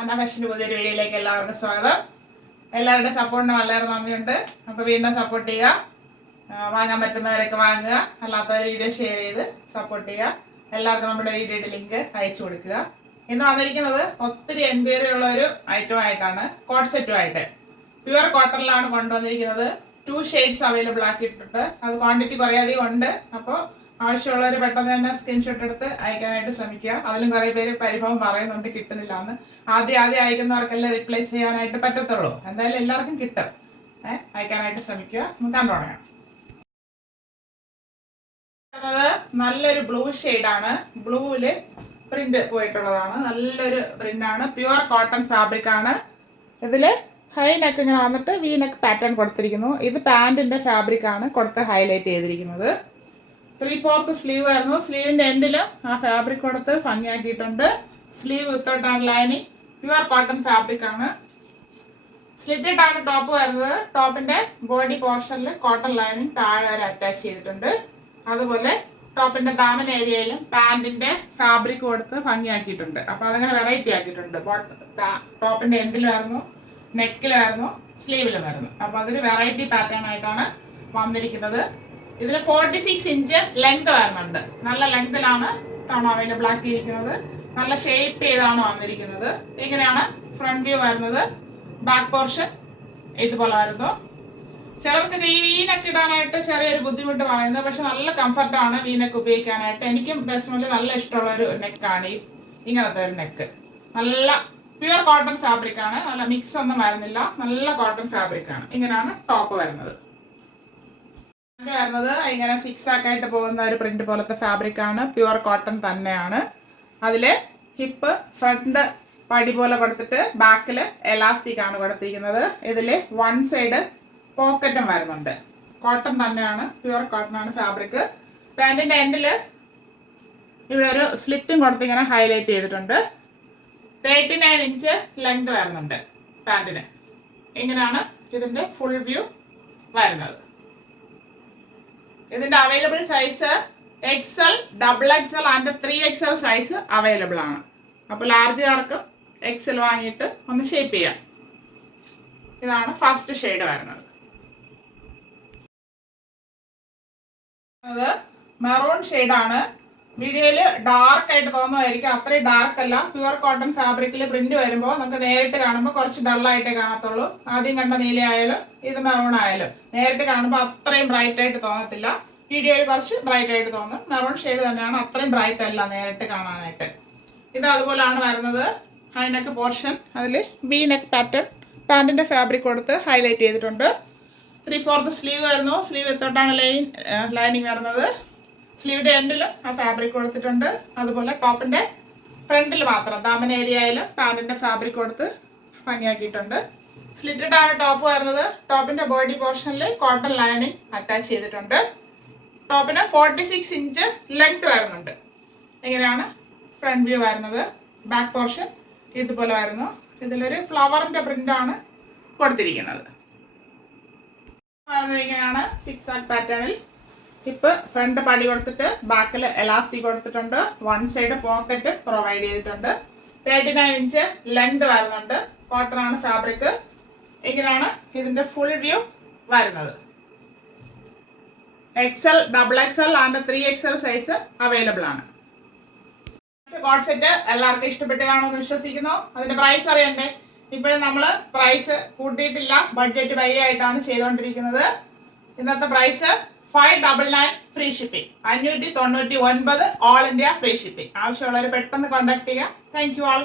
അന്നമേഷിന്റെ പുതിയൊരു വീഡിയോയിലേക്ക് എല്ലാവർക്കും സ്വാഗതം. എല്ലാവരുടെ സപ്പോർട്ടിന് വളരെ നന്ദിയുണ്ട്. അപ്പോൾ വീണ്ടും സപ്പോർട്ട് ചെയ്യുക. വാങ്ങാൻ പറ്റുന്നവരൊക്കെ വാങ്ങുക, അല്ലാത്തവർ വീഡിയോ ഷെയർ ചെയ്ത് സപ്പോർട്ട് ചെയ്യുക. എല്ലാവർക്കും നമ്മുടെ വീഡിയോയുടെ ലിങ്ക് അയച്ചു കൊടുക്കുക. ഇന്ന് വന്നിരിക്കുന്നത് ഒത്തിരി എൻക്വയറി ഉള്ള ഒരു ഐറ്റം ആയിട്ടാണ്, കോട്ട് സെറ്റുമായിട്ട്. പ്യുവർ കോട്ടണിലാണ് കൊണ്ടുവന്നിരിക്കുന്നത്. 2 ഷെയ്ഡ്സ് അവൈലബിൾ ആക്കിയിട്ടുണ്ട്. അത് ക്വാണ്ടിറ്റി കുറേയധികം ഉണ്ട്. അപ്പോൾ ആവശ്യമുള്ളവർ പെട്ടെന്ന് തന്നെ സ്ക്രീൻഷോട്ട് എടുത്ത് അയക്കാനായിട്ട് ശ്രമിക്കുക. അതിലും കുറേ പേര് പരിഭവം പറയുന്നുണ്ട് കിട്ടുന്നില്ല എന്ന്. ആദ്യം അയക്കുന്നവർക്കെല്ലാം റിപ്ലൈ ചെയ്യാനായിട്ട് പറ്റത്തുള്ളൂ. എന്തായാലും എല്ലാവർക്കും കിട്ടും. അയക്കാനായിട്ട് ശ്രമിക്കുക. നമുക്ക് കണ്ടു തുടങ്ങാം. നല്ലൊരു ബ്ലൂ ഷെയ്ഡാണ്. ബ്ലൂവില് പ്രിന്റ് പോയിട്ടുള്ളതാണ്. നല്ലൊരു പ്രിന്റാണ്. പ്യുവർ കോട്ടൺ ഫാബ്രിക് ആണ്. ഇതില് ഹൈ നെക്ക് ഇങ്ങനെ വന്നിട്ട് വി നെക്ക് പാറ്റേൺ കൊടുത്തിരിക്കുന്നു. ഇത് പാന്റിന്റെ ഫാബ്രിക് ആണ് കൊടുത്ത് ഹൈലൈറ്റ് ചെയ്തിരിക്കുന്നത്. 3/4 സ്ലീവ് ആയിരുന്നു. സ്ലീവിന്റെ എൻഡിലും ആ ഫാബ്രിക് കൊടുത്ത് ഭംഗിയാക്കിയിട്ടുണ്ട്. സ്ലീവ് വിത്തൗട്ടാണ് ലൈനിങ്. പ്യുവർ കോട്ടൺ ഫാബ്രിക് ആണ്. സ്ലിറ്റഡ് ആണ് ടോപ്പ് വരുന്നത്. ടോപ്പിന്റെ ബോഡി പോർഷനിൽ കോട്ടൺ ലൈനിങ് താഴെ വരെ അറ്റാച്ച് ചെയ്തിട്ടുണ്ട്. അതുപോലെ ടോപ്പിന്റെ ദാമൻ ഏരിയയിലും പാന്റിന്റെ ഫാബ്രിക് കൊടുത്ത് ഭംഗിയാക്കിയിട്ടുണ്ട്. അപ്പൊ അതങ്ങനെ വെറൈറ്റി ആക്കിയിട്ടുണ്ട്. ടോപ്പിന്റെ എൻഡിലായിരുന്നു, നെക്കിലായിരുന്നു, സ്ലീവിലുമായിരുന്നു. അപ്പൊ അതൊരു വെറൈറ്റി പാറ്റേൺ ആയിട്ടാണ് വന്നിരിക്കുന്നത്. ഇതിന് 46 ഇഞ്ച് ലെങ്ത് വരുന്നുണ്ട്. നല്ല ലെങ്തിലാണ് അവൈലബിൾ ആക്കിയിരിക്കുന്നത്. നല്ല ഷേപ്പ് ചെയ്താണ് വന്നിരിക്കുന്നത്. ഇങ്ങനെയാണ് ഫ്രണ്ട് വ്യൂ വരുന്നത്. ബാക്ക് പോർഷൻ ഇതുപോലെ വരുന്നു. ചിലർക്ക് ഈ വീനൊക്കെ ഇടാനായിട്ട് ചെറിയൊരു ബുദ്ധിമുട്ട് പറയുന്നത്, പക്ഷെ നല്ല കംഫർട്ടാണ് വീനൊക്കെ ഉപയോഗിക്കാനായിട്ട്. എനിക്കും പേഴ്സണലി നല്ല ഇഷ്ടമുള്ള ഒരു നെക്കാണ് ഈ ഇങ്ങനത്തെ ഒരു നെക്ക്. നല്ല പ്യുവർ കോട്ടൺ ഫാബ്രിക് ആണ്. നല്ല മിക്സ് ഒന്നും വരുന്നില്ല. നല്ല കോട്ടൺ ഫാബ്രിക് ആണ്. ഇങ്ങനെയാണ് ടോപ്പ് വരുന്നത്. വരുന്നത് ഇങ്ങനെ 6 ആക്കായിട്ട് പോകുന്ന ഒരു പ്രിന്റ് പോലത്തെ ഫാബ്രിക് ആണ്. പ്യുവർ കോട്ടൺ തന്നെയാണ്. അതില് ഹിപ്പ് ഫ്രണ്ട് പടി പോലെ കൊടുത്തിട്ട് ബാക്കിൽ എലാസ്റ്റിക് ആണ് കൊടുത്തിരിക്കുന്നത്. ഇതില് 1 സൈഡ് പോക്കറ്റും വരുന്നുണ്ട്. കോട്ടൺ തന്നെയാണ്, പ്യുവർ കോട്ടൺ ആണ് ഫാബ്രിക്. പാന്റിന്റെ എൻഡില് ഇവിടെ ഒരു സ്ലിറ്റും കൊടുത്ത് ഇങ്ങനെ ഹൈലൈറ്റ് ചെയ്തിട്ടുണ്ട്. 39 ഇഞ്ച് ലെങ്ത് വരുന്നുണ്ട് പാന്റിന്. ഇങ്ങനെയാണ് ഇതിന്റെ ഫുൾ വ്യൂ വരുന്നത്. ഇതിന്റെ available size XL, XXL and 3XL size available ആണ്. അപ്പോൾ ലാർജുകാർക്ക് XL വാങ്ങിയിട്ട് ഒന്ന് ഷേപ്പ് ചെയ്യാം. ഇതാണ് ഫസ്റ്റ് ഷെയ്ഡ് വരുന്നത്. മെറൂൺ ഷെയ്ഡാണ്. വീഡിയോയിൽ ഡാർക്ക് ആയിട്ട് തോന്നുമായിരിക്കും. അത്രയും ഡാർക്ക് അല്ല. പ്യുവർ കോട്ടൺ ഫാബ്രിക്കിൽ പ്രിന്റ് വരുമ്പോൾ നമുക്ക് നേരിട്ട് കാണുമ്പോൾ കുറച്ച് ഡള്ളായിട്ടേ കാണത്തുള്ളൂ. ആദ്യം കണ്ട നീല ആയാലും ഇത് മെറൂൺ ആയാലും നേരിട്ട് കാണുമ്പോൾ അത്രയും ബ്രൈറ്റ് ആയിട്ട് തോന്നത്തില്ല. വീഡിയോയിൽ കുറച്ച് ബ്രൈറ്റ് ആയിട്ട് തോന്നും. മെറൂൺ ഷെയ്ഡ് തന്നെയാണ്. അത്രയും ബ്രൈറ്റ് അല്ല നേരിട്ട് കാണാനായിട്ട്. ഇത് അതുപോലാണ് വരുന്നത്. ഹൈ നെക്ക് പോർഷൻ, അതിൽ വി നെക്ക് പാറ്റേൺ പാന്റിന്റെ ഫാബ്രിക് കൊടുത്ത് ഹൈലൈറ്റ് ചെയ്തിട്ടുണ്ട്. 3/4 സ്ലീവ് വരുന്നു. സ്ലീവ് വിത്തോട്ടാണ് ലൈനിങ് വരുന്നത്. സ്ലീവിന്റെ എൻഡിലും ആ ഫാബ്രിക് കൊടുത്തിട്ടുണ്ട്. അതുപോലെ ടോപ്പിന്റെ ഫ്രണ്ടിൽ മാത്രം ദാമൻ ഏരിയയിലും പാന്റിന്റെ ഫാബ്രിക് കൊടുത്ത് ഭംഗിയാക്കിയിട്ടുണ്ട്. സ്ലിറ്റഡ് ആണ് ടോപ്പ് വരുന്നത്. ടോപ്പിന്റെ ബോഡി പോർഷനിൽ കോട്ടൺ ലൈനിങ് അറ്റാച്ച് ചെയ്തിട്ടുണ്ട്. ടോപ്പിന് 46 ഇഞ്ച് ലെങ്ത് വരുന്നുണ്ട്. ഇങ്ങനെയാണ് ഫ്രണ്ട് വ്യൂ വരുന്നത്. ബാക്ക് പോർഷൻ ഇതുപോലെ വരുന്നു. ഇതിലൊരു ഫ്ലവറിന്റെ പ്രിന്റ് ആണ് കൊടുത്തിരിക്കുന്നത്. ഇങ്ങനെയാണ് 6 ആക്ക് പാറ്റേണിൽ ഹിപ്പ് ഫ്രണ്ട് പടി കൊടുത്തിട്ട് ബാക്കിൽ എലാസ്റ്റിക് കൊടുത്തിട്ടുണ്ട്. 1 സൈഡ് പോക്കറ്റ് പ്രൊവൈഡ് ചെയ്തിട്ടുണ്ട്. 39 ഇഞ്ച് ലെങ്ത് വരുന്നുണ്ട്. കോട്ടൺ ആണ് ഫാബ്രിക്. ഇങ്ങനെയാണ് ഇതിന്റെ ഫുൾ വ്യൂ വരുന്നത്. XL, XXL and 3XL size available ആണ്. കോട്ട് സെറ്റ് എല്ലാവർക്കും ഇഷ്ടപ്പെട്ട് കാണുമെന്ന് വിശ്വസിക്കുന്നു. അതിന്റെ പ്രൈസ് അറിയണ്ടേ? ഇപ്പോഴും നമ്മൾ പ്രൈസ് കൂട്ടിയിട്ടില്ല. ബഡ്ജറ്റ് ബൈ ആയിട്ടാണ് ചെയ്തുകൊണ്ടിരിക്കുന്നത്. ഇന്നത്തെ price 599 free shipping. 599 all India free shipping. ആവശ്യമുള്ളവർ പെട്ടെന്ന് കോൺടാക്ട് ചെയ്യുക. Thank you all.